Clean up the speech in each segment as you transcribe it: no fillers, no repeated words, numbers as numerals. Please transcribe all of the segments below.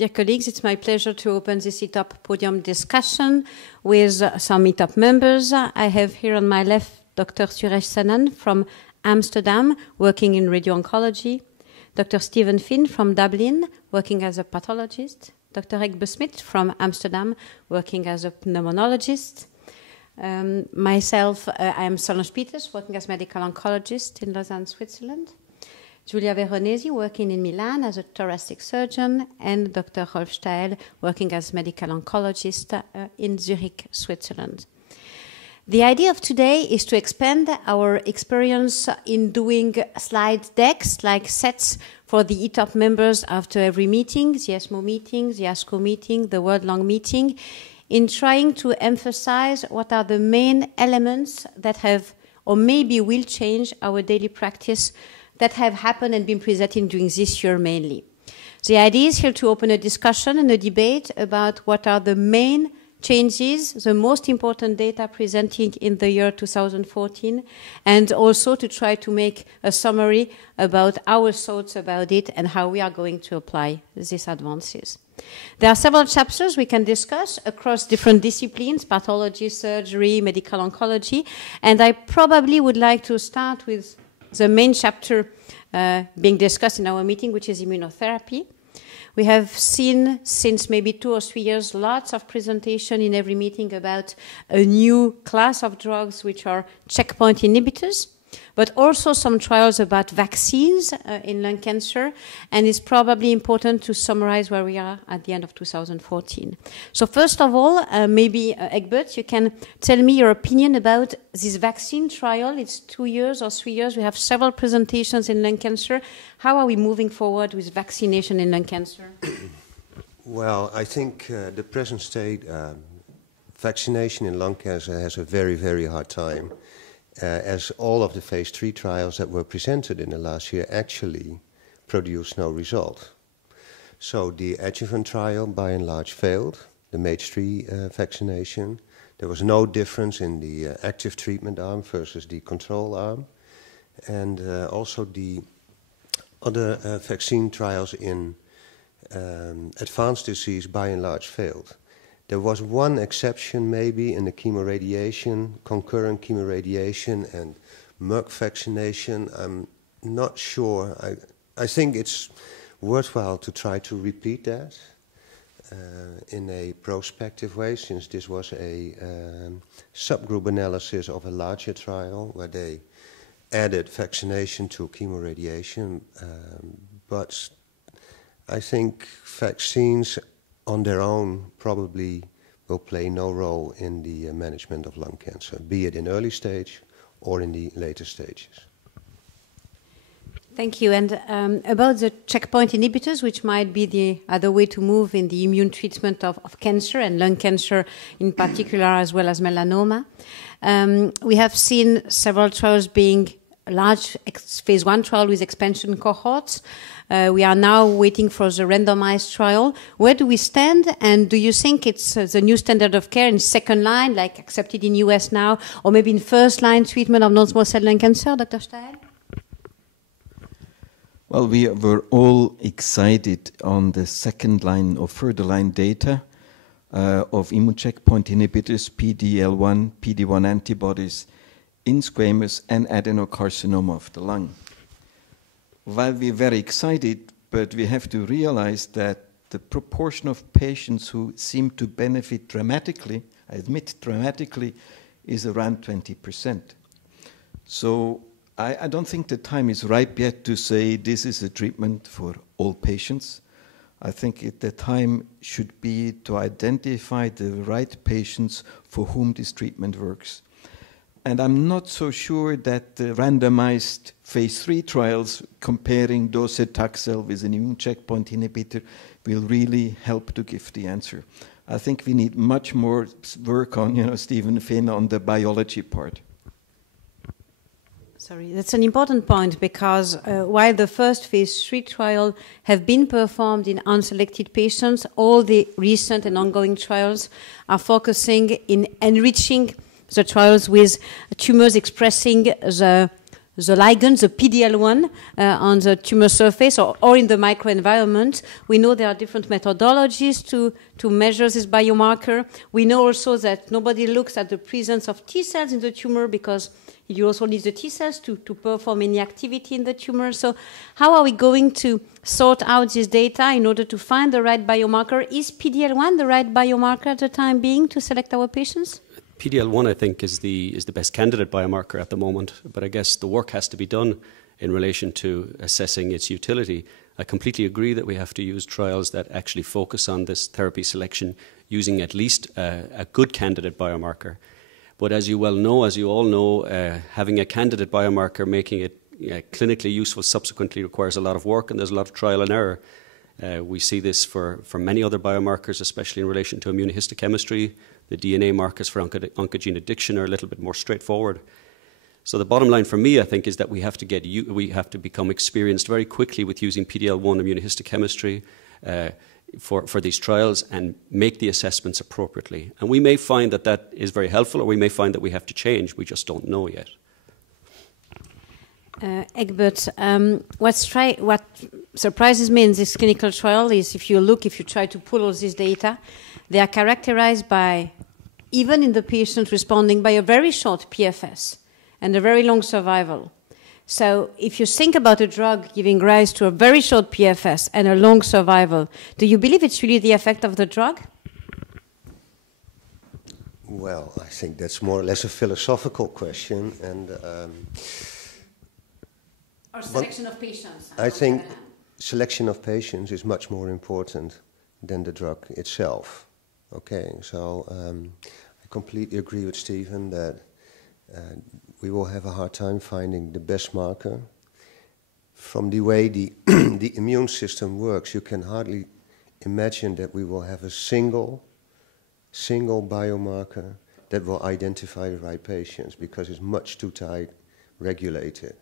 Dear colleagues, it's my pleasure to open this ETOP Podium discussion with some ETOP members. I have here on my left Dr. Suresh Senan from Amsterdam, working in radio-oncology, Dr. Stephen Finn from Dublin, working as a pathologist, Dr. Egbert Smit from Amsterdam, working as a pulmonologist. Myself, I am Solange, working as medical oncologist in Lausanne, Switzerland. Giulia Veronesi, working in Milan as a thoracic surgeon, and Dr. Rolf Stahel, working as medical oncologist in Zürich, Switzerland. The idea of today is to expand our experience in doing slide decks, like sets for the ETOP members after every meeting, the ESMO meeting, the ASCO meeting, the world-long meeting, in trying to emphasize what are the main elements that have or maybe will change our daily practice that have happened and been presented during this year mainly. The idea is here to open a discussion and a debate about what are the main changes, the most important data presented in the year 2014, and also to try to make a summary about our thoughts about it and how we are going to apply these advances. There are several chapters we can discuss across different disciplines, pathology, surgery, medical oncology, and I probably would like to start with the main chapter being discussed in our meeting, which is immunotherapy. We have seen since maybe 2 or 3 years lots of presentation in every meeting about a new class of drugs which are checkpoint inhibitors, but also some trials about vaccines in lung cancer, and it's probably important to summarize where we are at the end of 2014. So first of all, maybe Egbert, you can tell me your opinion about this vaccine trial. It's 2 years or 3 years. We have several presentations in lung cancer. How are we moving forward with vaccination in lung cancer? Well, I think the present state, vaccination in lung cancer has a very, very hard time. As all of the phase 3 trials that were presented in the last year actually produced no result. So the adjuvant trial by and large failed, the MAGE-3 vaccination. There was no difference in the active treatment arm versus the control arm. And also the other vaccine trials in advanced disease by and large failed. There was one exception maybe in the chemoradiation, concurrent chemoradiation and Merck vaccination. I'm not sure. I think it's worthwhile to try to repeat that in a prospective way, since this was a subgroup analysis of a larger trial where they added vaccination to chemoradiation. But I think vaccines on their own probably will play no role in the management of lung cancer, be it in early stage or in the later stages. Thank you. And about the checkpoint inhibitors, which might be the other way to move in the immune treatment of cancer and lung cancer in particular, as well as melanoma. We have seen several trials being large phase 1 trial with expansion cohorts. We are now waiting for the randomized trial. Where do we stand? And do you think it's the new standard of care in second line, like accepted in US now, or maybe in first line treatment of non-small cell lung cancer, Dr. Stahel? Well, we were all excited on the second line or further line data of immune checkpoint inhibitors, PD-L1, PD-1 antibodies in squamous and adenocarcinoma of the lung. While we're very excited, but we have to realize that the proportion of patients who seem to benefit dramatically, I admit dramatically, is around 20%. So I don't think the time is ripe yet to say this is a treatment for all patients. I think the time should be to identify the right patients for whom this treatment works. And I'm not so sure that the randomized phase 3 trials comparing docetaxel with an immune checkpoint inhibitor will really help to give the answer. I think we need much more work on, Stephen Finn, on the biology part. Sorry, that's an important point because while the first phase 3 trial have been performed in unselected patients, all the recent and ongoing trials are focusing in enriching the trials with tumors expressing the the ligand, the PD-L1, on the tumor surface or in the microenvironment. We know there are different methodologies to measure this biomarker. We know also that nobody looks at the presence of T cells in the tumor because you also need the T cells to perform any activity in the tumor. So how are we going to sort out this data in order to find the right biomarker? Is PD-L1 the right biomarker at the time being to select our patients? PD-L1, I think, is the best candidate biomarker at the moment, but I guess the work has to be done in relation to assessing its utility. I completely agree that we have to use trials that actually focus on this therapy selection using at least a good candidate biomarker. But as you all know, having a candidate biomarker, making it clinically useful subsequently requires a lot of work, and there's a lot of trial and error. We see this for many other biomarkers, especially in relation to immunohistochemistry. The DNA markers for oncogene addiction are a little bit more straightforward. So the bottom line for me, I think, is that we have to become experienced very quickly with using PD-L1 immunohistochemistry for these trials and make the assessments appropriately. And we may find that that is very helpful, or we may find that we have to change. We just don't know yet. Egbert, what surprises me in this clinical trial is if you try to pull all this data, they are characterized by, even in the patients responding, by a very short PFS and a very long survival. So if you think about a drug giving rise to a very short PFS and a long survival, do you believe it's really the effect of the drug? Well, I think that's more or less a philosophical question, and or selection of patients. I think selection of patients is much more important than the drug itself. Okay, so I completely agree with Stephen that we will have a hard time finding the best marker. From the way the immune system works, you can hardly imagine that we will have a single biomarker that will identify the right patients, because it's much too tight regulated.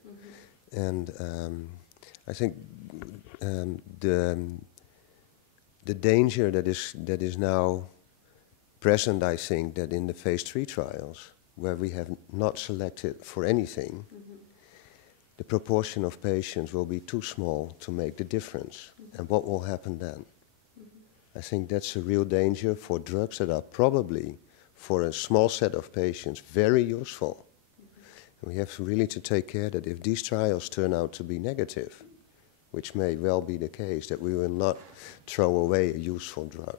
Mm-hmm. And I think the danger that is now present, I think, that in the phase 3 trials, where we have not selected for anything, mm-hmm. the proportion of patients will be too small to make the difference. Mm-hmm. And what will happen then? Mm-hmm. I think that's a real danger for drugs that are probably, for a small set of patients, very useful. Mm-hmm. And we have really to take care that if these trials turn out to be negative, which may well be the case, that we will not throw away a useful drug.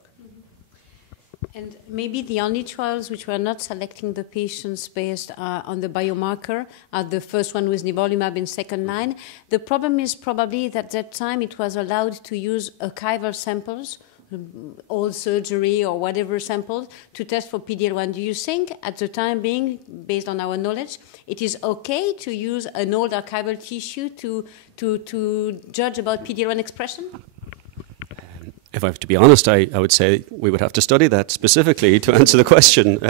And maybe the only trials which were not selecting the patients based on the biomarker are the first one with nivolumab in second line. The problem is probably that at that time it was allowed to use archival samples, old surgery or whatever samples, to test for PD-L1. Do you think at the time being, based on our knowledge, it is okay to use an old archival tissue to judge about PD-L1 expression? If I have to be honest, I would say we would have to study that specifically to answer the question.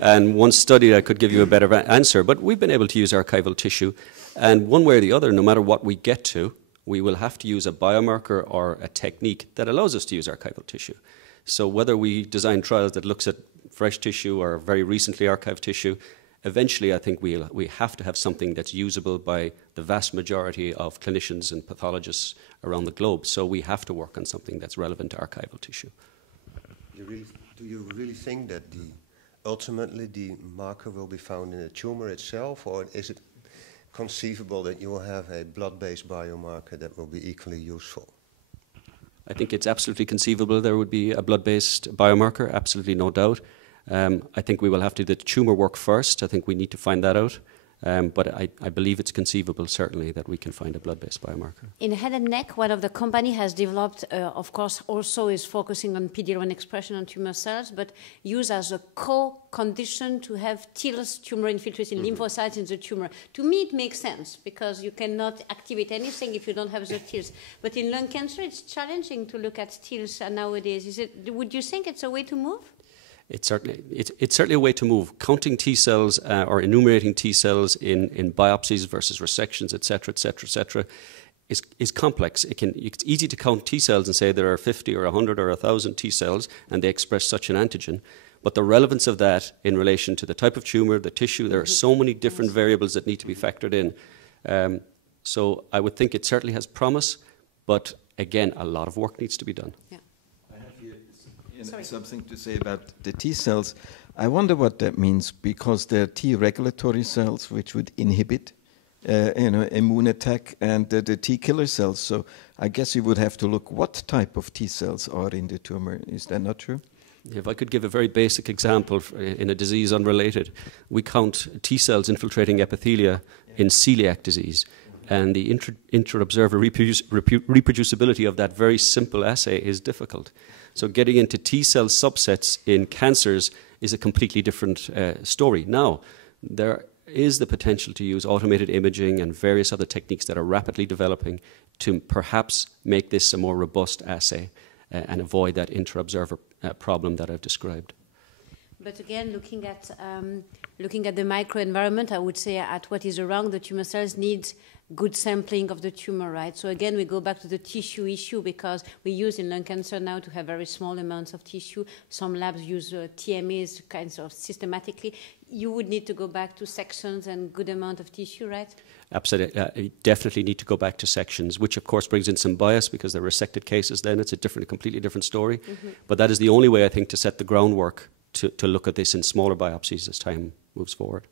And once studied, I could give you a better answer. But we've been able to use archival tissue. And one way or the other, no matter what we get to, we will have to use a biomarker or a technique that allows us to use archival tissue. So whether we design trials that looks at fresh tissue or very recently archived tissue, eventually I think we have to have something that's usable by the vast majority of clinicians and pathologists around the globe. So we have to work on something that's relevant to archival tissue. Do you really think that ultimately the marker will be found in the tumor itself, or is it conceivable that you will have a blood-based biomarker that will be equally useful? I think it's absolutely conceivable there would be a blood-based biomarker, absolutely no doubt. I think we will have to do the tumor work first. I think we need to find that out. But I believe it's conceivable, certainly, that we can find a blood-based biomarker. In head and neck, one of the company has developed, of course, also is focusing on PD-L1 expression on tumor cells, but use as a co-condition to have TILs, tumor infiltrating lymphocytes in the tumor. To me, it makes sense, because you cannot activate anything if you don't have the TILs. But in lung cancer, it's challenging to look at TILs nowadays. Would you think it's a way to move? It's certainly a way to move. Counting T cells or enumerating T cells in biopsies versus resections, etc., is complex. It's easy to count T cells and say there are 50 or 100 or 1,000 T cells and they express such an antigen. But the relevance of that in relation to the type of tumor, the tissue, there are so many different variables that need to be factored in. So I would think it certainly has promise, but again, a lot of work needs to be done. Yeah. I have here something to say about the T cells. I wonder what that means, because there are T regulatory cells which would inhibit immune attack, and the T killer cells. So I guess you would have to look what type of T cells are in the tumor. Is that not true? If I could give a very basic example in a disease unrelated, we count T cells infiltrating epithelia in celiac disease, and the intra-observer reproducibility of that very simple assay is difficult. So getting into T cell subsets in cancers is a completely different story. Now, there is the potential to use automated imaging and various other techniques that are rapidly developing to perhaps make this a more robust assay and avoid that intra-observer problem that I've described. But again, looking at the microenvironment, I would say at what is around the tumor cells needs good sampling of the tumor, right? So again, we go back to the tissue issue, because we use in lung cancer now to have very small amounts of tissue. Some labs use TMAs kinds of systematically. You would need to go back to sections and good amount of tissue, right? Absolutely. You definitely need to go back to sections, which of course brings in some bias because they're resected cases. Then it's a completely different story. Mm-hmm. But that is the only way, I think, to set the groundwork to look at this in smaller biopsies as time moves forward.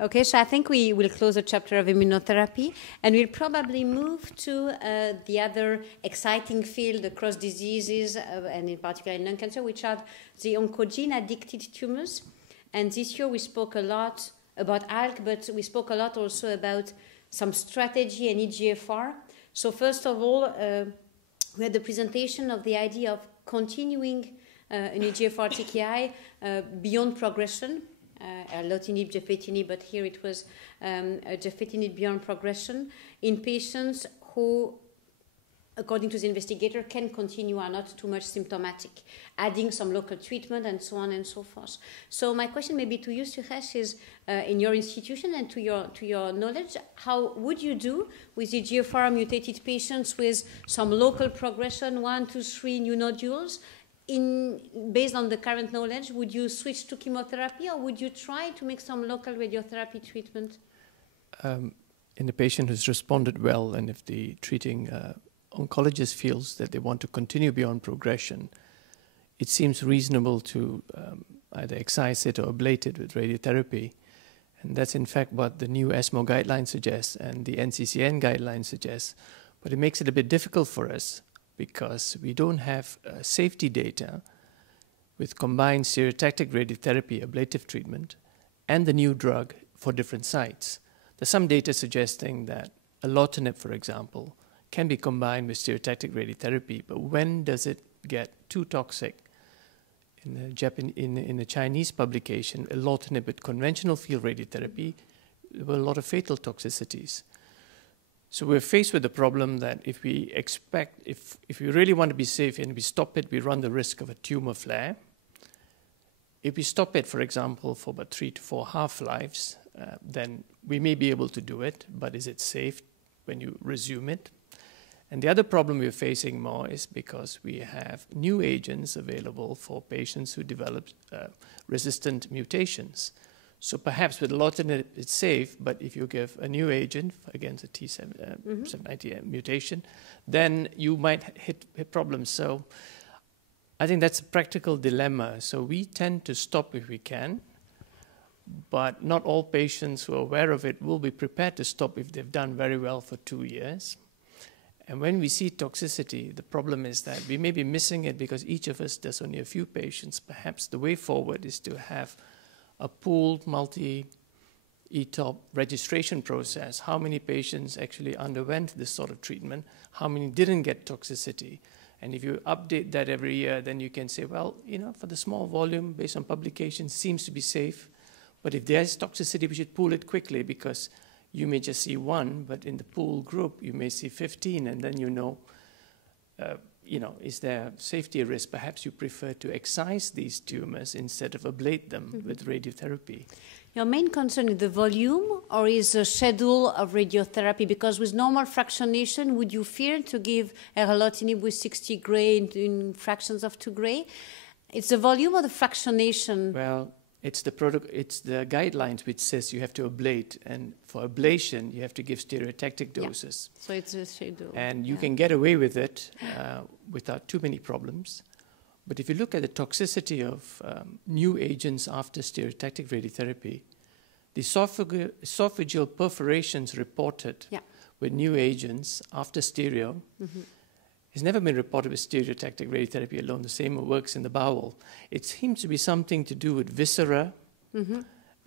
Okay, so I think we will close the chapter of immunotherapy, and we'll probably move to the other exciting field across diseases, and in particular in lung cancer, which are the oncogene-addicted tumors. And this year we spoke a lot about ALK, but we spoke a lot also about some strategy and EGFR. So first of all, we had the presentation of the idea of continuing an EGFR TKI beyond progression. Erlotinib, gefetinib, but here it was gefetinib beyond progression in patients who, according to the investigator, can continue, are not too much symptomatic, adding some local treatment and so on and so forth. So my question maybe to you, Suresh, is in your institution and to your knowledge, how would you do with the EGFR mutated patients with some local progression, 1, 2, 3 new nodules? Based on the current knowledge, would you switch to chemotherapy, or would you try to make some local radiotherapy treatment? In a patient who's responded well, and if the treating oncologist feels that they want to continue beyond progression, it seems reasonable to either excise it or ablate it with radiotherapy. And that's in fact what the new ESMO guidelines suggest and the NCCN guidelines suggest. But it makes it a bit difficult for us, because we don't have safety data with combined stereotactic radiotherapy, ablative treatment, and the new drug for different sites. There's some data suggesting that erlotinib, for example, can be combined with stereotactic radiotherapy, but when does it get too toxic? In a Chinese publication, erlotinib with conventional field radiotherapy, there were a lot of fatal toxicities. So we're faced with the problem that if we really want to be safe and we stop it, we run the risk of a tumor flare. If we stop it, for example, for about 3 to 4 half-lives, then we may be able to do it, but is it safe when you resume it? And the other problem we're facing more is because we have new agents available for patients who develop resistant mutations. So perhaps with erlotinib it's safe, but if you give a new agent against a T790 mutation, then you might hit problems. So I think that's a practical dilemma. So we tend to stop if we can, but not all patients who are aware of it will be prepared to stop if they've done very well for 2 years. And when we see toxicity, the problem is that we may be missing it because each of us does only a few patients. Perhaps the way forward is to have a pooled multi-ETOP registration process. How many patients actually underwent this sort of treatment? How many didn't get toxicity? And if you update that every year, then you can say, well, for the small volume, based on publications, seems to be safe. But if there's toxicity, we should pool it quickly, because you may just see 1, but in the pool group, you may see 15, and then is there safety risk? Perhaps you prefer to excise these tumors instead of ablate them with radiotherapy. Your main concern is the volume, or is the schedule of radiotherapy? Because with normal fractionation, would you fear to give erlotinib with 60 gray in fractions of 2 gray? It's the volume or the fractionation? Well, It's the guidelines which says you have to ablate, and for ablation you have to give stereotactic doses. So it's a schedule. And you can get away with it without too many problems. But if you look at the toxicity of new agents after stereotactic radiotherapy, the esophageal perforations reported with new agents after stereo has never been reported with stereotactic radiotherapy alone. The same works in the bowel. It seems to be something to do with viscera.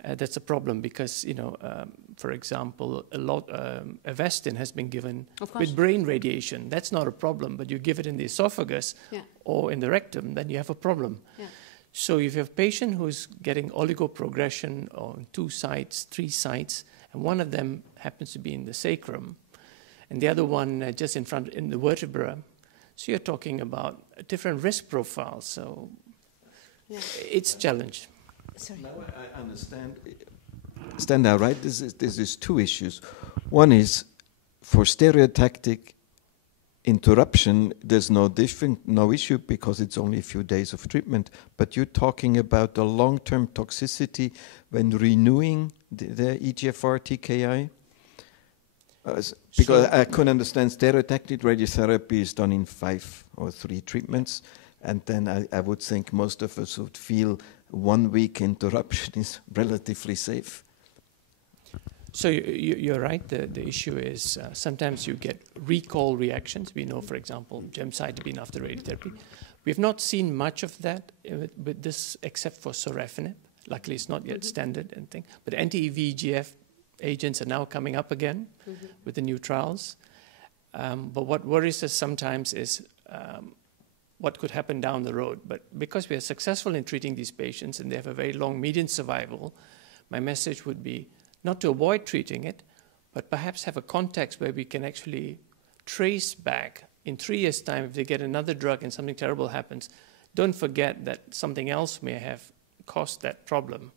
That's a problem because, for example, Avastin has been given with brain radiation. That's not a problem, but you give it in the esophagus or in the rectum, then you have a problem. So if you have a patient who's getting oligoprogression on 2 sites, 3 sites, and one of them happens to be in the sacrum, and the other one just in front in the vertebra, so you're talking about a different risk profile. So it's a challenge. Sorry. Now I understand. Stand now, right? This is 2 issues. One is for stereotactic interruption, there's no issue because it's only a few days of treatment. But you're talking about the long-term toxicity when renewing the EGFR TKI. Because I couldn't understand stereotactic radiotherapy is done in 5 or 3 treatments, and then I would think most of us would feel 1 week interruption is relatively safe. So you're right. The issue is sometimes you get recall reactions. We know, for example, gemcitabine after radiotherapy. We've not seen much of that with this, except for sorafenib. Luckily, it's not yet standard and thing. But anti-VEGF agents are now coming up again with the new trials. But what worries us sometimes is what could happen down the road. But because we are successful in treating these patients and they have a very long median survival, my message would be not to avoid treating it, but perhaps have a context where we can actually trace back in 3 years' time if they get another drug and something terrible happens. Don't forget that something else may have caused that problem.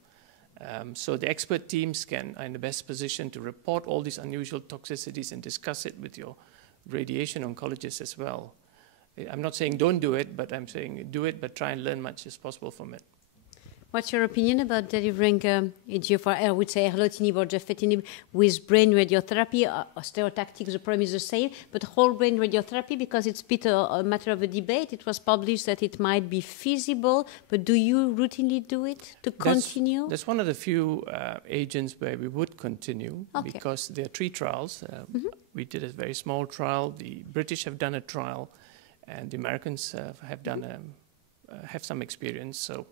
So the expert teams are in the best position to report all these unusual toxicities and discuss it with your radiation oncologist as well. I'm not saying don't do it, but I'm saying do it, but try and learn much as possible from it. What's your opinion about delivering EGFR, I would say erlotinib or gefetinib with brain radiotherapy? Stereotactic, the problem is the same, but whole brain radiotherapy, because it's a bit a matter of a debate. It was published that it might be feasible, but do you routinely do it to continue? That's one of the few agents where we would continue because there are 3 trials. We did a very small trial. The British have done a trial, and the Americans have some experience. So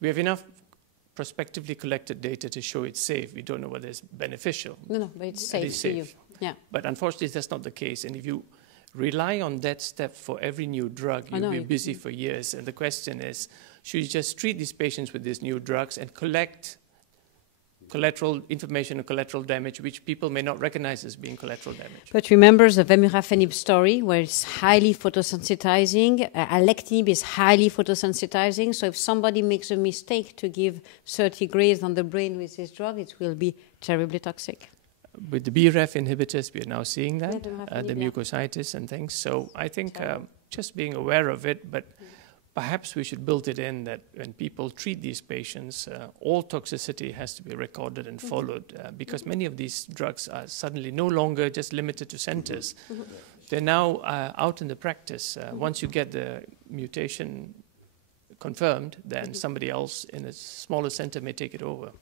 we have enough prospectively collected data to show it's safe. We don't know whether it's beneficial. No, but it's safe. It is safe. Yeah. But unfortunately, that's not the case. And if you rely on that step for every new drug, you'll be busy for years. And the question is, should you just treat these patients with these new drugs and collect collateral information and collateral damage, which people may not recognize as being collateral damage? But remember the vemurafenib story, where it's highly photosensitizing. Alectinib is highly photosensitizing. So if somebody makes a mistake to give 30 grays on the brain with this drug, it will be terribly toxic. With the BRAF inhibitors, we are now seeing that, the mucositis and things. So I think just being aware of it, but perhaps we should build it in that when people treat these patients, all toxicity has to be recorded and followed because many of these drugs are suddenly no longer just limited to centers. They're now out in the practice. Once you get the mutation confirmed, then somebody else in a smaller center may take it over.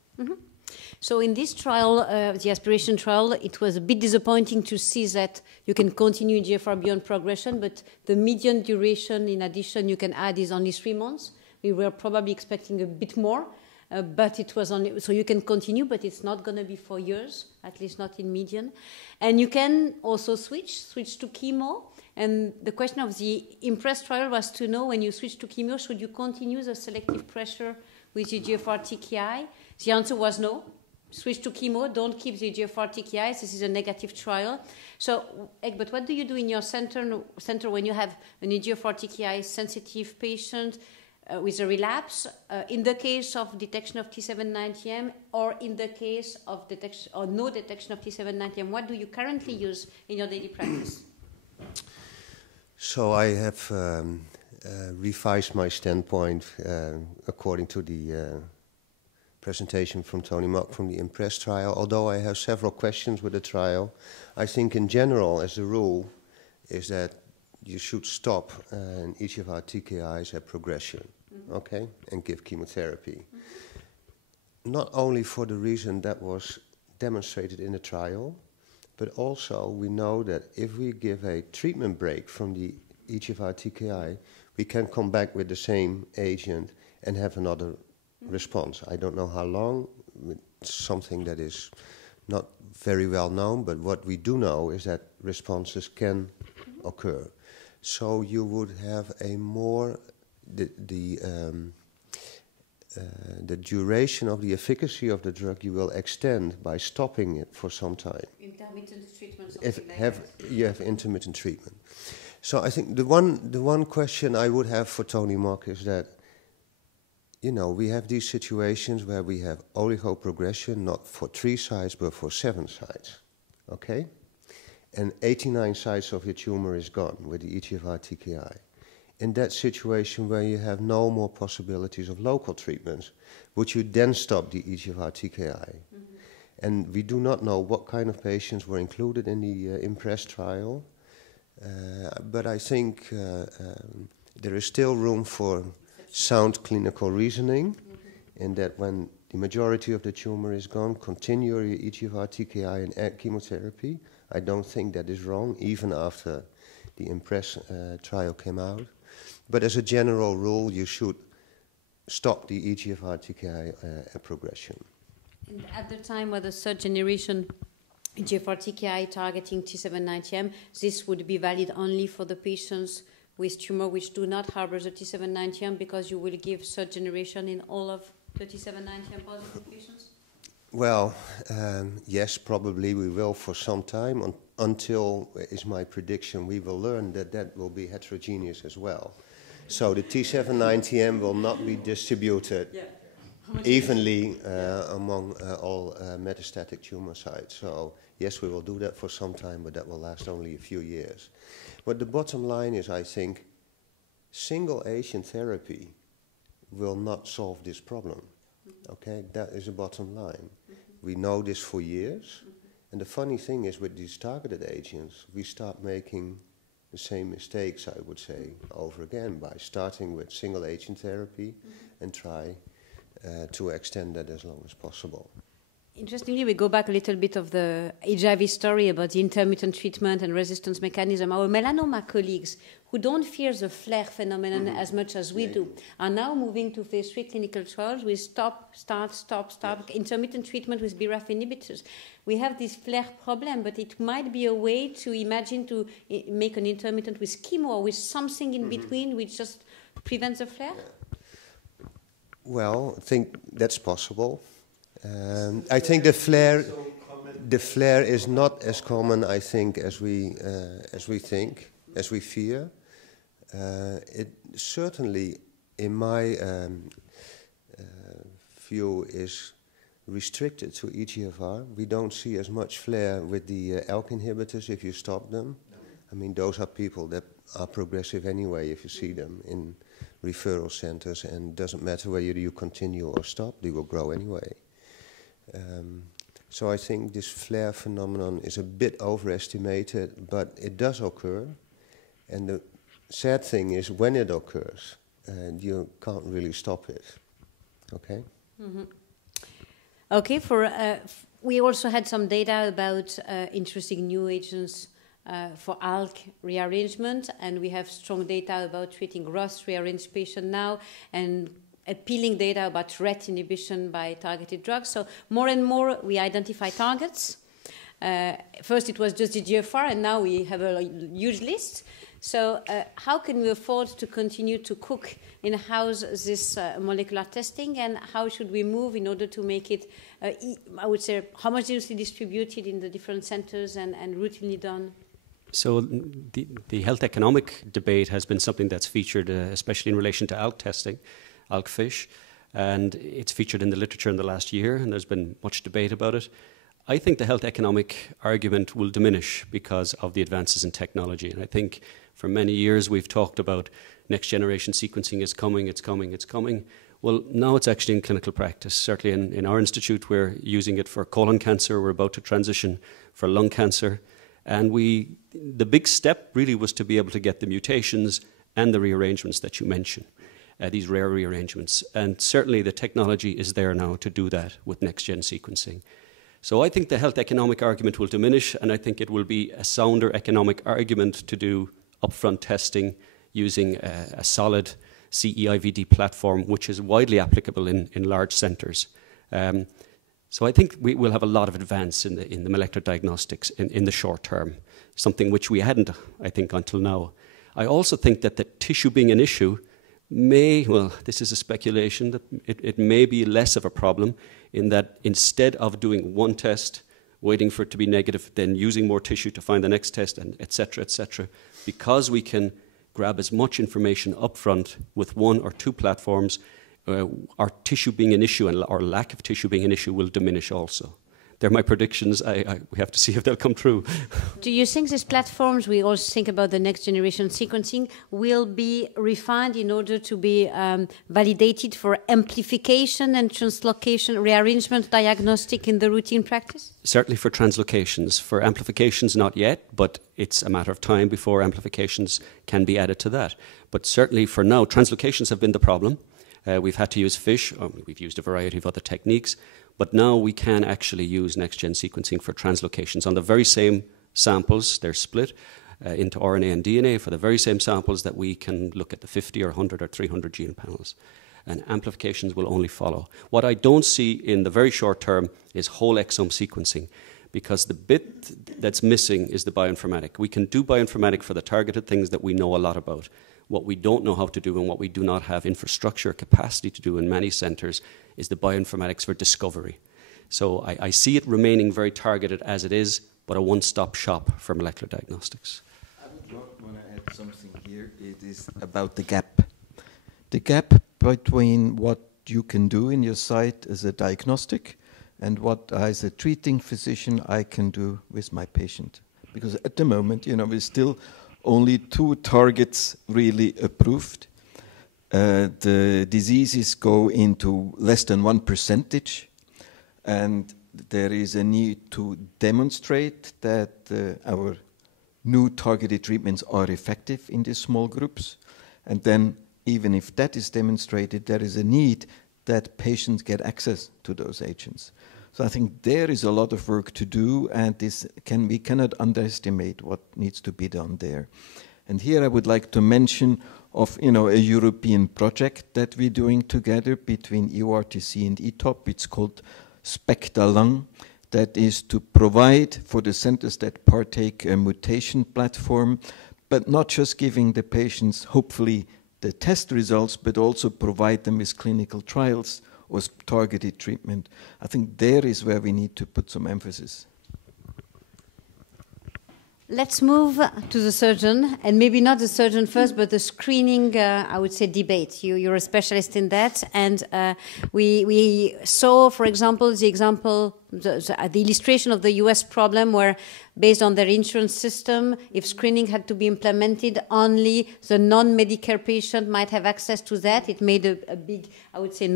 So in this trial, the aspiration trial, it was a bit disappointing to see that you can continue EGFR beyond progression, but the median duration, in addition, you can add is only 3 months. We were probably expecting a bit more, but it was only, so you can continue, but it's not going to be for years, at least not in median. And you can also switch to chemo. And the question of the IMPRESS trial was to know when you switch to chemo, should you continue the selective pressure with EGFR TKI? The answer was no. Switch to chemo. Don't keep the EGFR TKIs. This is a negative trial. So, Egbert, what do you do in your center when you have an EGFR TKI sensitive patient with a relapse? In the case of detection of T790M, or in the case of detection or no detection of T790M, what do you currently use in your daily practice? So I have revised my standpoint according to the presentation from Tony Mock from the IMPRESS trial. Although I have several questions with the trial, I think in general, as a rule, is that you should stop an EGFR TKIs at progression, okay, and give chemotherapy. Not only for the reason that was demonstrated in the trial, but also we know that if we give a treatment break from the EGFR TKI, we can come back with the same agent and have another response. I don't know how long, it's something that is not very well known, but what we do know is that responses can occur. So you would have a more, the duration of the efficacy of the drug you will extend by stopping it for some time. Intermittent treatment, You have intermittent treatment. So I think the one question I would have for Tony Mock is that, you know, we have these situations where we have oligoprogression, not for 3 sites, but for 7 sites, okay? And 89 sites of your tumor is gone with the EGFR TKI. In that situation where you have no more possibilities of local treatments, would you then stop the EGFR TKI? And we do not know what kind of patients were included in the IMPRESS trial, but I think there is still room for sound clinical reasoning, in that when the majority of the tumor is gone, continue your EGFR TKI and add chemotherapy. I don't think that is wrong, even after the IMPRESS trial came out. But as a general rule, you should stop the EGFR TKI at progression. And at the time of the third generation EGFR TKI targeting T790M, this would be valid only for the patients with tumor which do not harbor the T790M, because you will give third generation in all of the T790M positive patients? Well, yes, probably we will for some time, until, is my prediction, we will learn that that will be heterogeneous as well. So the T790M will not be distributed evenly among all metastatic tumor sites. So yes, we will do that for some time, but that will last only a few years. But the bottom line is, I think, single agent therapy will not solve this problem. Okay, that is the bottom line. We know this for years, and the funny thing is, with these targeted agents, we start making the same mistakes, I would say, over again, by starting with single agent therapy and try to extend that as long as possible. Interestingly, we go back a little bit of the HIV story about the intermittent treatment and resistance mechanism. Our melanoma colleagues, who don't fear the flare phenomenon as much as we do, are now moving to phase 3 clinical trials with stop, intermittent treatment with BRAF inhibitors. We have this flare problem, but it might be a way to imagine to make an intermittent with chemo or with something in between which just prevents the flare? Well, I think that's possible. I think the flare is not as common, I think, as we think, as we fear. It certainly, in my view, is restricted to EGFR. We don't see as much flare with the ALK inhibitors if you stop them. I mean, those are people that are progressive anyway if you see them in referral centers, and it doesn't matter whether you continue or stop, they will grow anyway. So I think this flare phenomenon is a bit overestimated, but it does occur. And the sad thing is, when it occurs, you can't really stop it. Okay? Okay, we also had some data about interesting new agents for ALK rearrangement, and we have strong data about treating ROS rearranged patients now, and appealing data about RET inhibition by targeted drugs. So more and more we identify targets. First it was just the EGFR, and now we have a huge list. So how can we afford to continue to cook in-house this molecular testing, and how should we move in order to make it, I would say, homogeneously distributed in the different centers and routinely done? So the health economic debate has been something that's featured, especially in relation to ALK testing, ALK fish, and it's featured in the literature in the last year, and there's been much debate about it. I think the health economic argument will diminish because of the advances in technology, and I think for many years we've talked about next generation sequencing is coming, it's coming, it's coming. Well, now it's actually in clinical practice. Certainly in our institute, we're using it for colon cancer. We're about to transition for lung cancer. And the big step really was to be able to get the mutations and the rearrangements that you mentioned, these rare rearrangements. And certainly the technology is there now to do that with next-gen sequencing. So I think the health economic argument will diminish, and I think it will be a sounder economic argument to do upfront testing using a solid CE-IVD platform, which is widely applicable in large centres. So I think we will have a lot of advance in the molecular diagnostics in the short term, something which we hadn't, I think, until now. I also think that the tissue being an issue may, well, this is a speculation, that it may be less of a problem in that instead of doing one test, waiting for it to be negative, then using more tissue to find the next test, and et cetera, because we can grab as much information up front with one or two platforms, our tissue being an issue and our lack of tissue being an issue will diminish also. They're my predictions. We have to see if they'll come true. Do you think these platforms, we also think about the next generation sequencing, will be refined in order to be validated for amplification and translocation, rearrangement diagnostic in the routine practice? Certainly for translocations. For amplifications, not yet, but it's a matter of time before amplifications can be added to that. But certainly for now, translocations have been the problem. We've had to use FISH, we've used a variety of other techniques, but now we can actually use next-gen sequencing for translocations on the very same samples. They're split into RNA and DNA for the very same samples that we can look at the 50 or 100 or 300 gene panels. And amplifications will only follow. What I don't see in the very short term is whole exome sequencing, because the bit that's missing is the bioinformatic. We can do bioinformatic for the targeted things that we know a lot about. What we don't know how to do and what we do not have infrastructure capacity to do in many centres is the bioinformatics for discovery. So I see it remaining very targeted as it is, but a one-stop shop for molecular diagnostics. I would want to add something here. It is about the gap. The gap between what you can do in your site as a diagnostic and what, as a treating physician, I can do with my patient. Because at the moment, we're still only 2 targets really approved. The diseases go into less than 1%, and there is a need to demonstrate that our new targeted treatments are effective in these small groups. And then, even if that is demonstrated, there is a need that patients get access to those agents. So I think there is a lot of work to do, and we cannot underestimate what needs to be done there. And here I would like to mention of a European project that we're doing together between EORTC and ETOP. It's called SPECTA Lung. That is to provide for the centers that partake a mutation platform, but not just giving the patients hopefully the test results, but also provide them with clinical trials or targeted treatment. I think there is where we need to put some emphasis. Let's move to the surgeon, and maybe not the surgeon first, but the screening, I would say, debate. You're a specialist in that, and we saw, for example, the illustration of the US problem where, based on their insurance system, if screening had to be implemented, only the non-Medicare patient might have access to that. It made a big, I would say,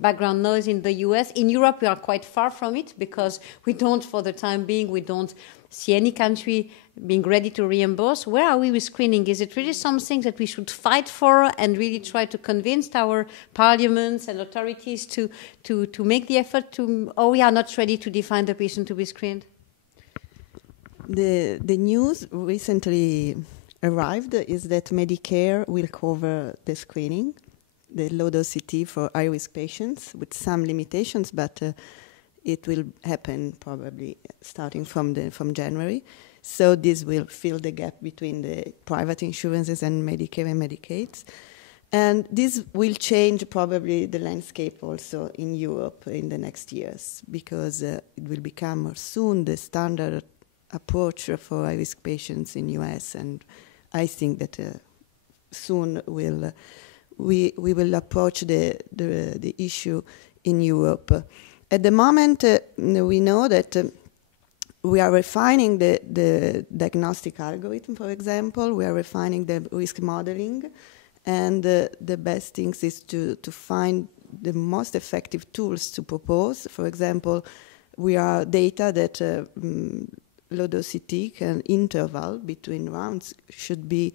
background noise in the US. In Europe, we are quite far from it because for the time being, we don't see any country being ready to reimburse. Where are we with screening? Is it really something that we should fight for and really try to convince our parliaments and authorities to make the effort or we are not ready to define the patient to be screened? The news recently arrived is that Medicare will cover the screening, the low-dose CT for high-risk patients with some limitations, but it will happen probably starting from January. So this will fill the gap between the private insurances and Medicare and Medicaid. And this will change probably the landscape also in Europe in the next years, because it will become soon the standard approach for high-risk patients in US. And I think that soon we will approach the issue in Europe. At the moment, we know that we are refining the diagnostic algorithm, for example. We are refining the risk modeling. And the best things is to find the most effective tools to propose. For example, we are data that low-dose CT and interval between rounds should be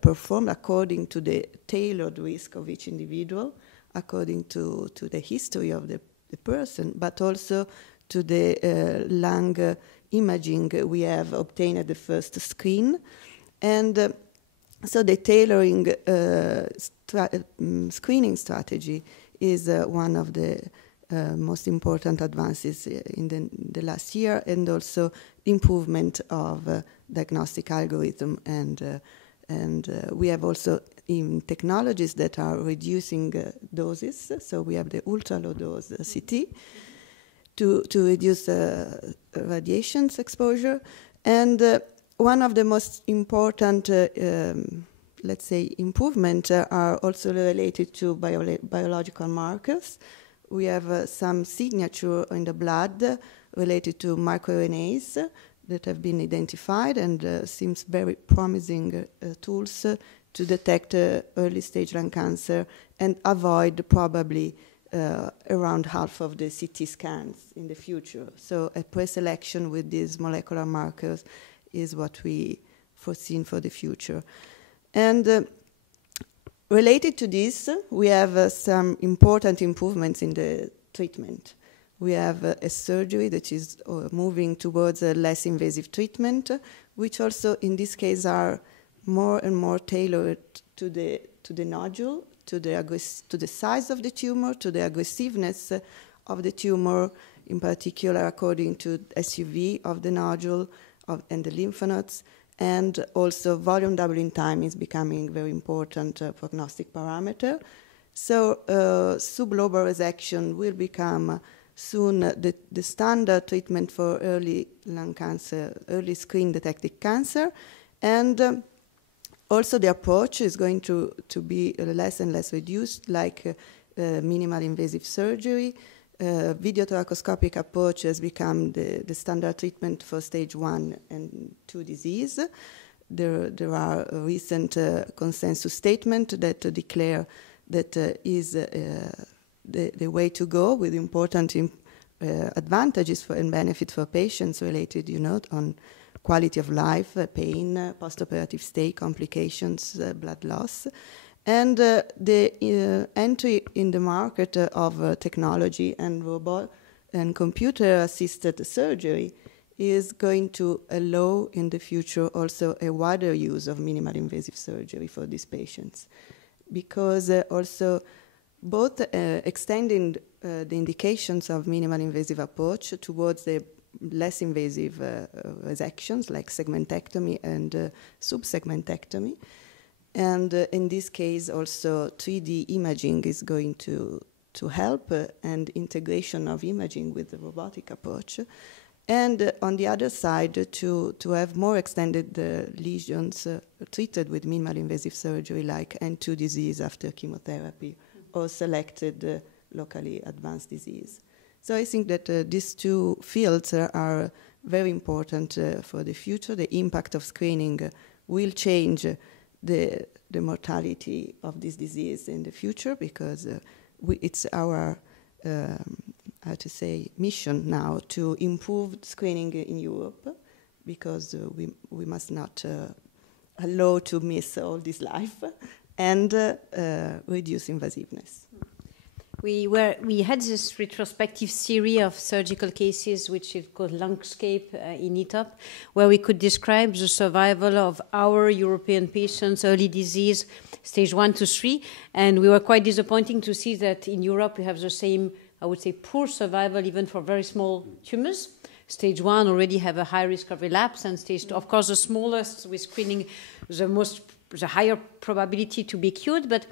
performed according to the tailored risk of each individual, according to the history of the person, but also to the lung imaging we have obtained at the first screen. And so the tailoring screening strategy is one of the most important advances in the last year, and also improvement of diagnostic algorithm. And we have also in technologies that are reducing doses. So we have the ultra-low dose CT to reduce radiations exposure. And one of the most important, let's say, improvements are also related to biological markers. We have some signature in the blood related to microRNAs that have been identified, and seems very promising tools to detect early stage lung cancer and avoid probably around half of the CT scans in the future. So a pre-selection with these molecular markers is what we foreseen for the future. And related to this, we have some important improvements in the treatment. We have a surgery that is moving towards a less invasive treatment, which also in this case are more and more tailored to the nodule, to the size of the tumor, to the aggressiveness of the tumor, in particular according to SUV of the nodule and the lymph nodes. And also volume doubling time is becoming very important prognostic parameter. So sublobar resection will become soon the standard treatment for early lung cancer, early screen detected cancer. And also the approach is going to be less and less reduced, like minimal invasive surgery. Video thoracoscopic approach has become the standard treatment for stage 1 and 2 disease. There are recent consensus statements that declare that is the way to go, with important advantages and benefits for patients related, on quality of life, pain, postoperative stay, complications, blood loss. And the entry in the market of technology and robot and computer-assisted surgery is going to allow in the future also a wider use of minimal invasive surgery for these patients, because also both extending the indications of minimal invasive approach towards the less invasive resections like segmentectomy and subsegmentectomy. And in this case, also 3D imaging is going to help, and integration of imaging with the robotic approach. And on the other side, to have more extended lesions treated with minimal invasive surgery, like N2 disease after chemotherapy, or selected locally advanced disease. So I think that these two fields are very important for the future. The impact of screening will change the mortality of this disease in the future, because it's our mission now to improve screening in Europe, because we must not allow to miss all this life, and reduce invasiveness. We had this retrospective series of surgical cases, which is called Landscape in ETOP, where we could describe the survival of our European patients, early disease, stage 1 to 3. And we were quite disappointing to see that in Europe we have the same, I would say, poor survival even for very small tumors. Stage 1 already have a high risk of relapse, and stage 2, of course, the smallest with screening, the higher probability to be cured. But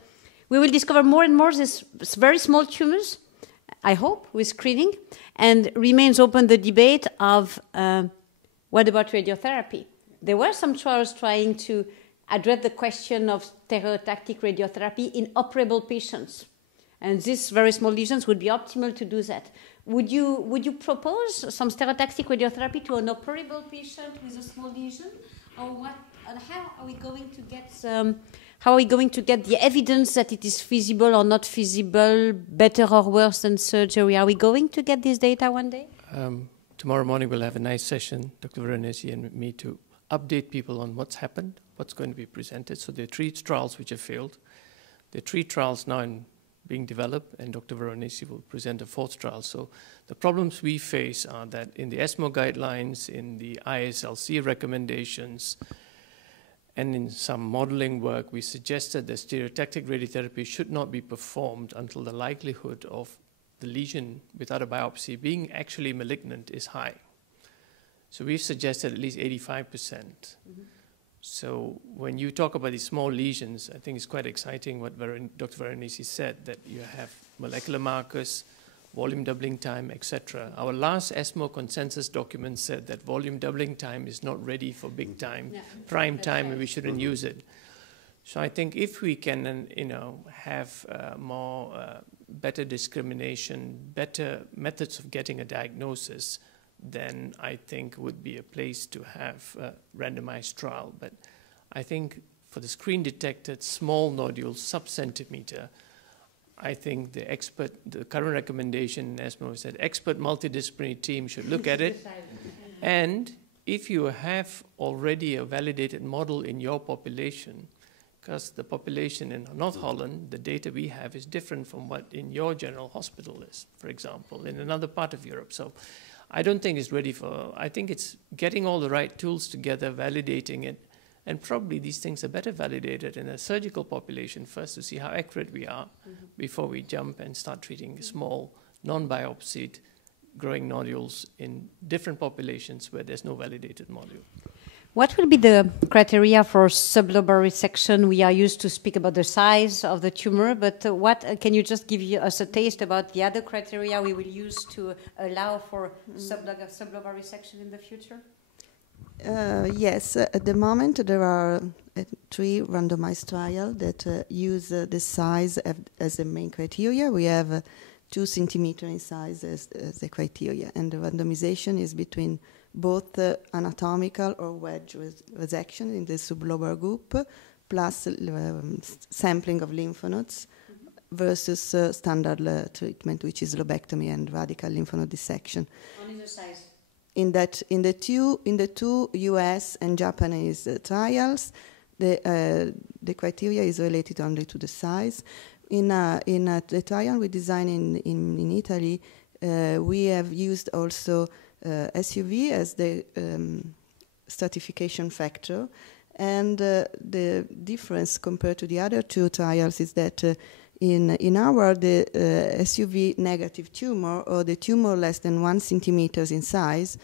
we will discover more and more these very small tumors, I hope, with screening, and remains open the debate of what about radiotherapy? There were some trials trying to address the question of stereotactic radiotherapy in operable patients, and these very small lesions would be optimal to do that. Would you propose some stereotactic radiotherapy to an operable patient with a small lesion, or what? And how are we going to get How are we going to get the evidence that it is feasible or not feasible, better or worse than surgery? Are we going to get this data one day? Tomorrow morning we'll have a nice session, Dr. Veronesi and me, to update people on what's happened, what's going to be presented. So there are 3 trials which have failed. There are 3 trials now being developed, and Dr. Veronesi will present a 4th trial. So the problems we face are that in the ESMO guidelines, in the ISLC recommendations, and in some modeling work, we suggested that stereotactic radiotherapy should not be performed until the likelihood of the lesion without a biopsy being actually malignant is high. So we've suggested at least 85%. Mm-hmm. So when you talk about these small lesions, I think it's quite exciting what Dr. Veronesi said, that you have molecular markers, volume doubling time, etc. Our last ESMO consensus document said that volume doubling time is not ready for big time, prime time, and we shouldn't use it. So I think if we can, have better discrimination, better methods of getting a diagnosis, then I think would be a place to have a randomized trial. But I think for the screen-detected small nodules, sub-centimeter, I think the current recommendation in ESMO is that expert multidisciplinary team should look at it. And if you have already a validated model in your population, because the population in North Holland, the data we have is different from what in your general hospital is, for example, in another part of Europe. So I don't think it's ready for, I think it's getting all the right tools together, validating it, and probably these things are better validated in a surgical population first to see how accurate we are before we jump and start treating small, non-biopsied growing nodules in different populations where there's no validated module. What will be the criteria for sublobar resection? We are used to speak about the size of the tumor, but can you just give us a taste about the other criteria we will use to allow for sublobar resection in the future? Yes, at the moment there are 3 randomized trials that use the size as the main criteria. We have 2 centimeter in size as the criteria, and the randomization is between both anatomical or wedge resection in the sublobar group, plus sampling of lymph nodes versus standard treatment, which is lobectomy and radical lymph node dissection. Only the size. In the two US and Japanese trials, the criteria is related only to the size. In the trial we designed in Italy, we have used also SUV as the stratification factor, and the difference compared to the other 2 trials is that in our the SUV negative tumor, or the tumor less than 1 centimeter in size,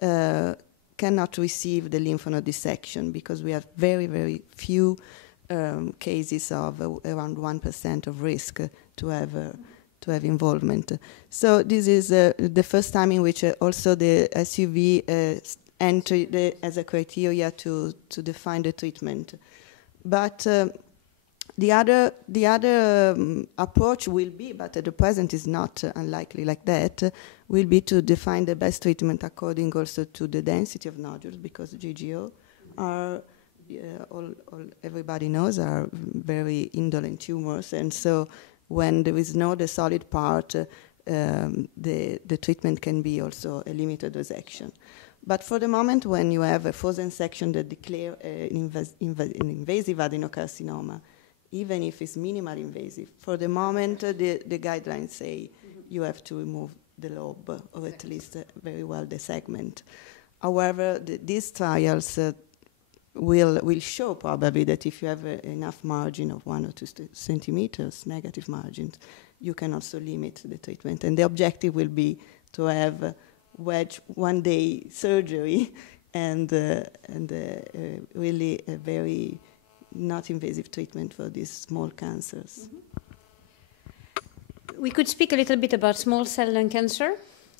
cannot receive the lymph node dissection because we have very, very few cases of around 1% of risk to have involvement. So this is the first time in which also the SUV enter as a criteria to define the treatment. But the other approach will be, but at the present is not unlikely like that, will be to define the best treatment according also to the density of nodules, because GGO are, everybody knows, are very indolent tumors, and so when there is no the solid part, the treatment can be also a limited resection. But for the moment, when you have a frozen section that declare an invasive adenocarcinoma, even if it's minimally invasive, for the moment, the guidelines say you have to remove the lobe, or at least very well the segment. However, these trials will show probably that if you have enough margin of 1 or 2 centimeters, negative margins, you can also limit the treatment. And the objective will be to have wedge one-day surgery and really a very not invasive treatment for these small cancers. We could speak a little bit about small cell lung cancer.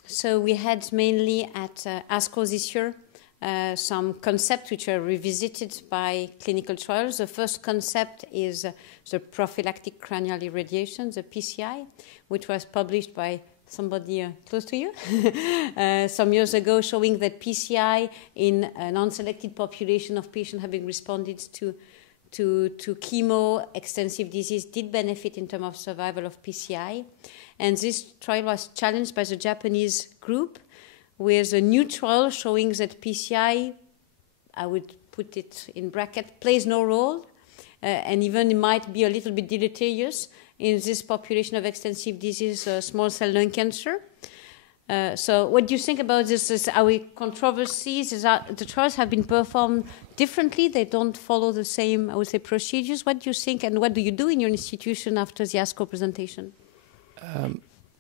So we had mainly at ASCO this year some concepts which are revisited by clinical trials. The first concept is the prophylactic cranial irradiation, the PCI, which was published by somebody close to you some years ago, showing that PCI in an unselected population of patients having responded to to chemo, extensive disease did benefit in terms of survival of PCI. And this trial was challenged by the Japanese group with a new trial showing that PCI, I would put it in bracket, plays no role, and even it might be a little bit deleterious in this population of extensive disease, small cell lung cancer. So what do you think about this? Are we controversies? The trials have been performed differently. They don't follow the same, I would say, procedures. What do you think, and what do you do in your institution after the ASCO presentation?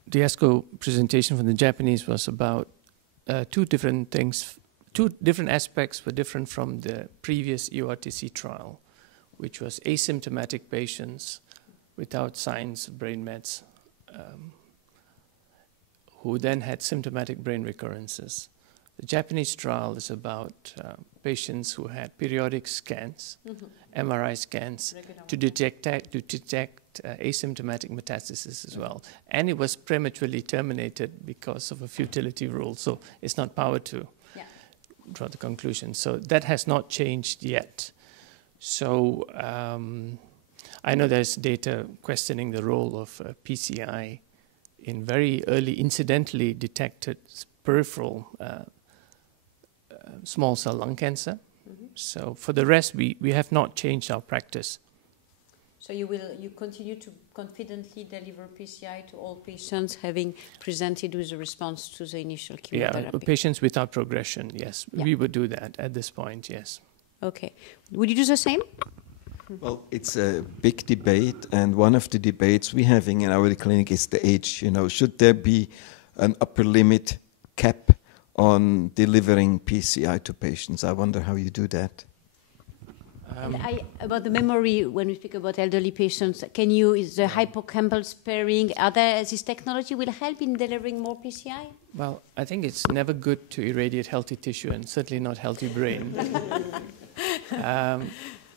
The ASCO presentation from the Japanese was about two different things. Two different aspects were different from the previous EORTC trial, which was asymptomatic patients without signs of brain mets, who then had symptomatic brain recurrences. The Japanese trial is about patients who had periodic scans, MRI scans, to detect asymptomatic metastasis as well. And it was prematurely terminated because of a futility rule, so it's not powered to draw the conclusion. So that has not changed yet. So I know there's data questioning the role of PCI in very early incidentally detected peripheral small cell lung cancer. So for the rest, we have not changed our practice. So you continue to confidently deliver PCI to all patients having presented with a response to the initial chemotherapy? Yeah, patients without progression, yes. Yeah. We would do that at this point, yes. Okay. Would you do the same? Well, it's a big debate, and one of the debates we're having in our clinic is the age. You know, should there be an upper limit cap on delivering PCI to patients? I wonder how you do that. About the memory, when we speak about elderly patients, is the hippocampal sparing, this technology will help in delivering more PCI? Well, I think it's never good to irradiate healthy tissue and certainly not healthy brain.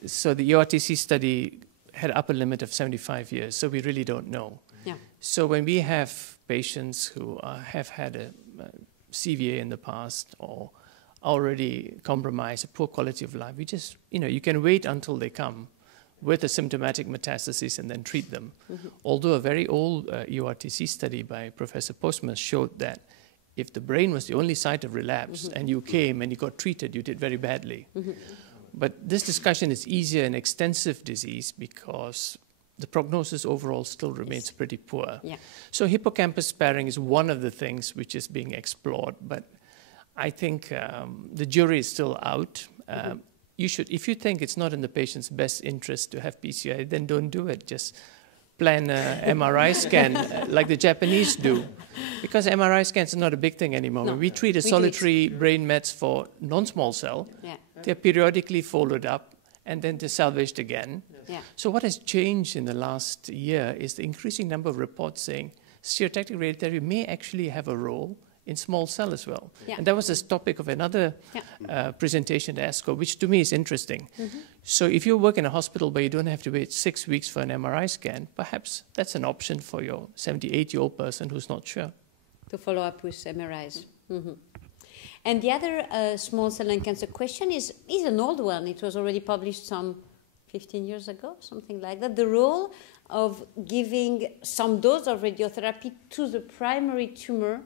So the EORTC study had an upper limit of 75 years, so we really don't know. Yeah. So when we have patients who have had a CVA in the past or already compromised, a poor quality of life, we just, you can wait until they come with a symptomatic metastasis and then treat them. Although a very old EORTC study by Professor Postma showed that if the brain was the only site of relapse and you came and you got treated, you did very badly. But this discussion is easier in extensive disease because the prognosis overall still remains pretty poor. Yeah. So hippocampus sparing is one of the things which is being explored, but I think the jury is still out. If you think it's not in the patient's best interest to have PCI, then don't do it. Just plan an MRI scan like the Japanese do. Because MRI scans are not a big thing anymore. No, we treat a solitary brain mets for non-small cell. Yeah. They're periodically followed up and then they're salvaged again. Yeah. So what has changed in the last year is the increasing number of reports saying stereotactic radiotherapy may actually have a role in small cell as well. Yeah. And that was the topic of another presentation at ASCO, which to me is interesting. So if you work in a hospital where you don't have to wait 6 weeks for an MRI scan, perhaps that's an option for your 78-year-old person who's not sure. To follow up with MRIs. And the other small cell lung cancer question is an old one. It was already published some 15 years ago, something like that. The role of giving some dose of radiotherapy to the primary tumor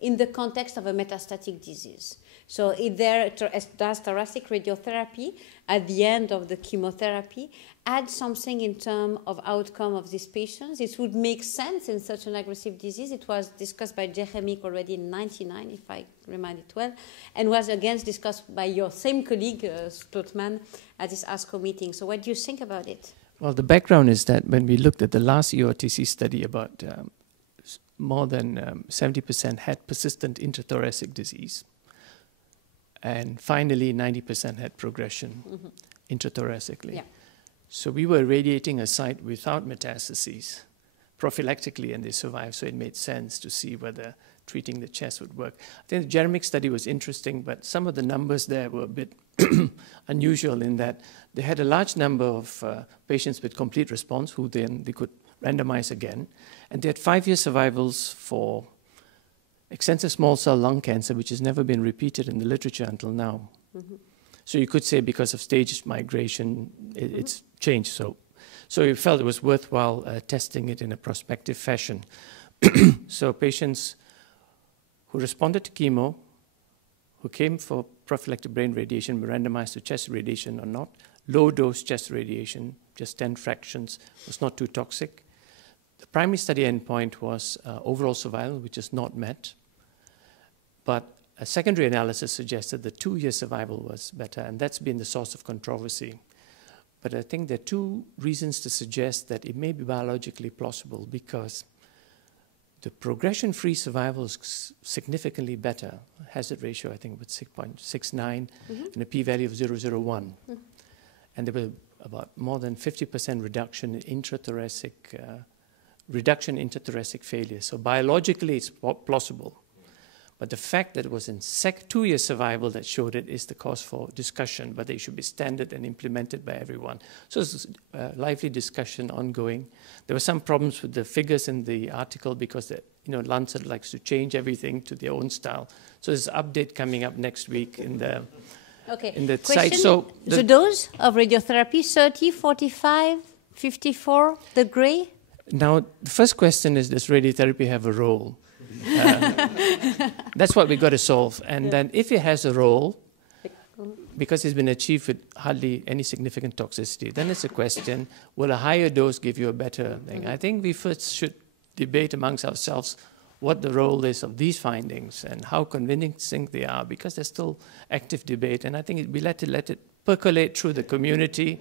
in the context of a metastatic disease. So if there does thoracic radiotherapy at the end of the chemotherapy, add something in terms of outcome of these patients. It would make sense in such an aggressive disease. It was discussed by Jeremy already in 1999, if I remember it well, and was again discussed by your same colleague, Stotman, at this ASCO meeting. So what do you think about it? Well, the background is that when we looked at the last EORTC study about more than 70% had persistent intrathoracic disease. And finally, 90% had progression intrathoracically. Yeah. So we were irradiating a site without metastases prophylactically, and they survived, so it made sense to see whether treating the chest would work. I think the Jeremic study was interesting, but some of the numbers there were a bit unusual in that they had a large number of patients with complete response who then they could randomize again. And they had 5-year survivals for extensive small cell lung cancer, which has never been repeated in the literature until now. So you could say because of stage migration, it's changed. So we felt it was worthwhile testing it in a prospective fashion. So patients who responded to chemo, who came for prophylactic brain radiation, were randomized to chest radiation or not. Low-dose chest radiation, just 10 fractions, was not too toxic. The primary study endpoint was overall survival, which is not met. But a secondary analysis suggested that 2-year survival was better, and that's been the source of controversy. But I think there are 2 reasons to suggest that it may be biologically plausible, because the progression-free survival is significantly better. Hazard ratio, I think, was 6.69 and a p-value of 0.001. And there were about more than 50% reduction in intrathoracic failure. So biologically, it's plausible. But the fact that it was in 2-year survival that showed it is the cause for discussion, but they should be standard and implemented by everyone. So it's a lively discussion ongoing. There were some problems with the figures in the article because Lancet likes to change everything to their own style. So there's an update coming up next week in the site. So the dose of radiotherapy, 30, 45, 54, the gray? Now, the first question is, does radiotherapy have a role? That's what we got to solve. And then if it has a role, because it's been achieved with hardly any significant toxicity, then it's a question, will a higher dose give you a better thing? I think we first should debate amongst ourselves what the role is of these findings and how convincing they are, because there's still active debate. And I think we let it percolate through the community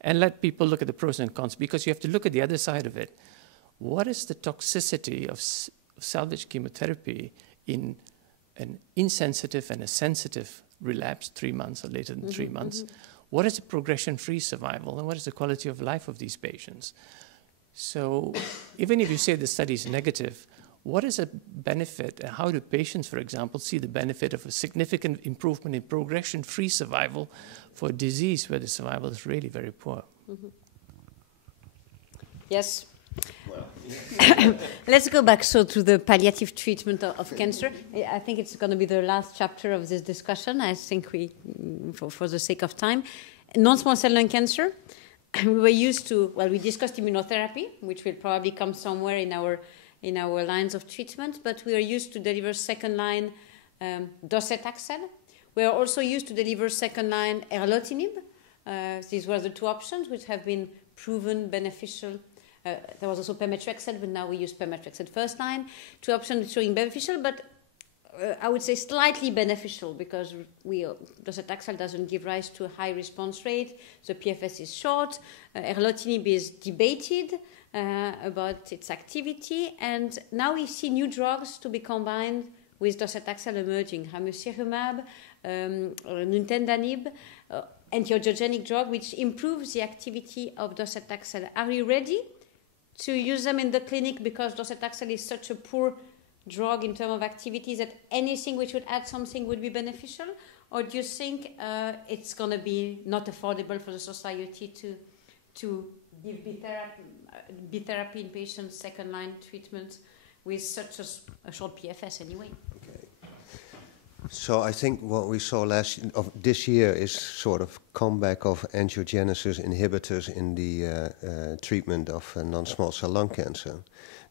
and let people look at the pros and cons, because you have to look at the other side of it. What is the toxicity of salvage chemotherapy in an insensitive and a sensitive relapse 3 months or later than 3 months? What is the progression-free survival, and what is the quality of life of these patients? So even if you say the study is negative, what is a benefit, and how do patients, for example, see the benefit of a significant improvement in progression-free survival for a disease where the survival is really very poor? Yes. Well, let's go back to the palliative treatment of cancer. I think it's going to be the last chapter of this discussion. I think for the sake of time, non-small cell lung cancer. We were used to, we discussed immunotherapy, which will probably come somewhere in our lines of treatment, but we are used to deliver second-line docetaxel. We are also used to deliver second-line erlotinib. These were the 2 options which have been proven beneficial. There was also pemetrexed, but now we use pemetrexed first line. 2 options showing beneficial, but I would say slightly beneficial, because docetaxel doesn't give rise to a high response rate. The PFS is short. Erlotinib is debated about its activity, and now we see new drugs to be combined with docetaxel emerging. Ramucirumab, nintedanib, antiangiogenic drug, which improves the activity of docetaxel. Are you ready to use them in the clinic, because docetaxel is such a poor drug in terms of activities that anything which would add something would be beneficial? Or do you think it's going to be not affordable for the society to give B-therapy in patients, second-line treatment with such a short PFS anyway? Okay. So I think what we saw this year is sort of comeback of angiogenesis inhibitors in the treatment of non-small cell lung cancer.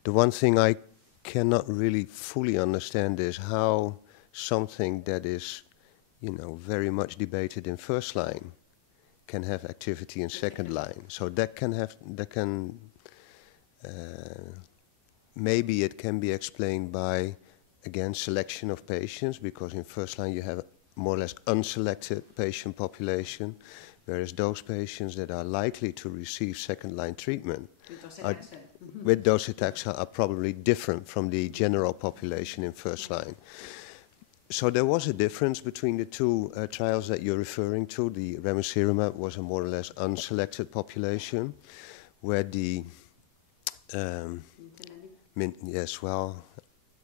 The one thing I cannot really fully understand is how something that is, very much debated in first line can have activity in second line. So maybe it can be explained by, again, selection of patients, because in first line you have more or less unselected patient population, whereas those patients that are likely to receive second line treatment with docetaxel are probably different from the general population in first line. So there was a difference between the 2 trials that you're referring to. The ramucirumab was a more or less unselected population, where the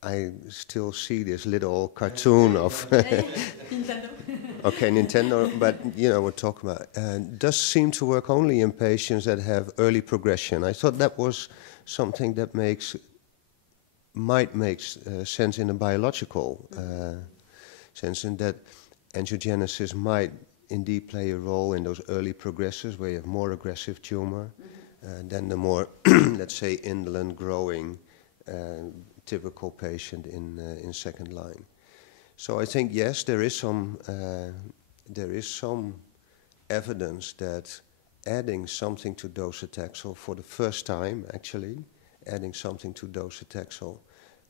I still see this little cartoon of Nintendo. Okay, Nintendo, but we're talking about does seem to work only in patients that have early progression. I thought that was something that might make sense in a biological sense, in that angiogenesis might indeed play a role in those early progressors where you have more aggressive tumor than the more, let's say, indolent growing typical patient in second line. So I think, yes, there is some evidence that adding something to docetaxel for the first time, actually, adding something to docetaxel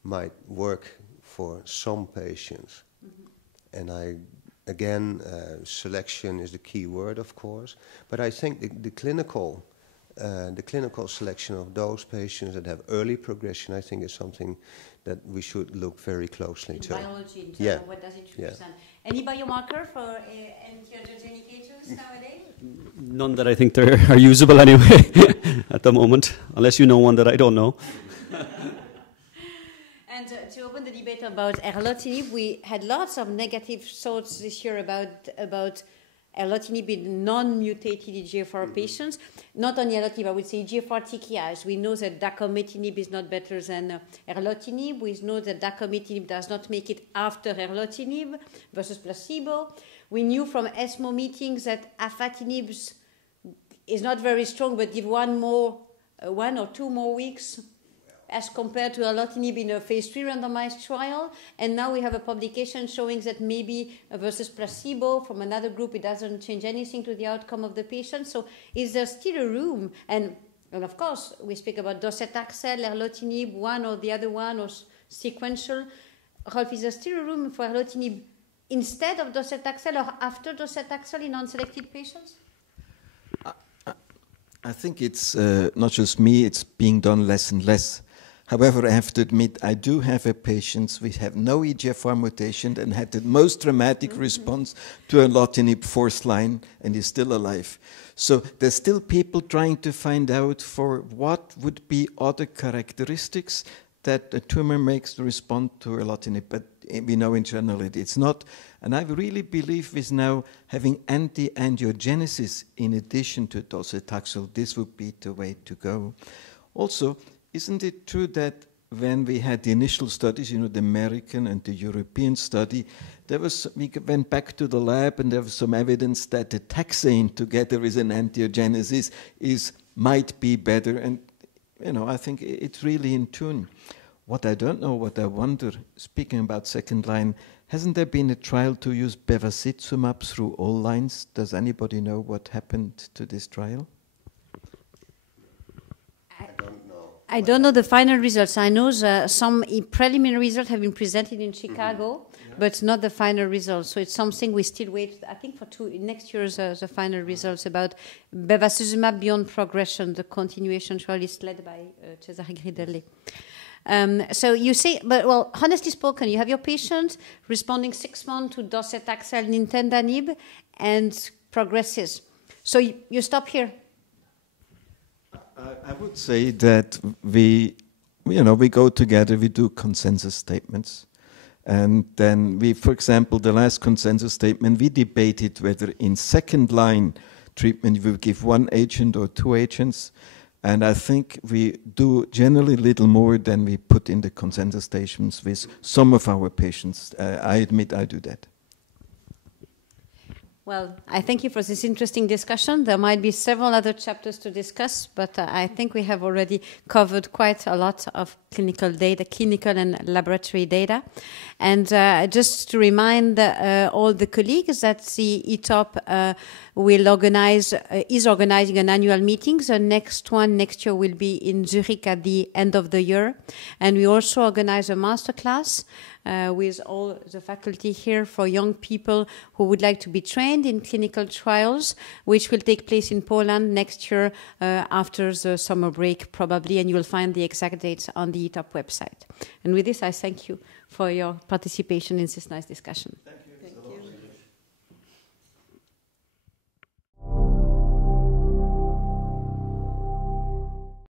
might work for some patients. And again, selection is the key word, of course, but I think the clinical selection of those patients that have early progression, I think, is something that we should look very closely to. Biology, in terms of what does it represent? Any biomarker for angiogenic agents nowadays? None that I think are usable anyway at the moment, unless you know one that I don't know. And to open the debate about erlotinib, we had lots of negative thoughts this year about erlotinib in non-mutated EGFR patients. Not only erlotinib, I would say EGFR TKIs. We know that dacometinib is not better than erlotinib. We know that dacometinib does not make it after erlotinib versus placebo. We knew from ESMO meetings that afatinib is not very strong, but give one or two more weeks as compared to erlotinib in a phase 3 randomized trial. And now we have a publication showing that maybe versus placebo from another group, it doesn't change anything to the outcome of the patient. So is there still a room? And of course, we speak about docetaxel, erlotinib, one or the other one, or sequential. Rolf, is there still a room for erlotinib instead of docetaxel or after docetaxel in unselected patients? I think it's not just me, it's being done less and less. However, I have to admit, I do have a patient which have no EGFR mutation and had the most dramatic response to erlotinib fourth line and is still alive. So there's still people trying to find out for what would be other characteristics that a tumor makes to respond to erlotinib, but we know in general it's not. And I really believe with now having anti-angiogenesis in addition to docetaxel, this would be the way to go. Also, isn't it true that when we had the initial studies, you know, the American and the European study, we went back to the lab and there was some evidence that the taxane together with an angiogenesis might be better. And, you know, I think it's really in tune. What I don't know, what I wonder, speaking about second line, hasn't there been a trial to use bevacizumab through all lines? Does anybody know what happened to this trial? I don't know the final results. I know some preliminary results have been presented in Chicago, but not the final results. So it's something we still wait, I think, for next year's the final results about bevacizumab beyond progression. The continuation trial is led by Cesare Gridelli. So you say, but well, honestly spoken, you have your patient responding 6 months to docetaxel nintedanib and progresses. So you stop here. I would say that we go together, we do consensus statements. And then we, for example, the last consensus statement, we debated whether in second line treatment we will give one agent or two agents. And I think we do generally little more than we put in the consensus statements with some of our patients. I admit I do that. Well, I thank you for this interesting discussion. There might be several other chapters to discuss, but I think we have already covered quite a lot of clinical data, clinical and laboratory data. And just to remind all the colleagues that the ETOP is organizing an annual meeting. The next one next year will be in Zürich at the end of the year. And we also organize a masterclass with all the faculty here for young people who would like to be trained in clinical trials, which will take place in Poland next year after the summer break probably, and you will find the exact dates on the ETOP website. And with this, I thank you for your participation in this nice discussion. Thank you.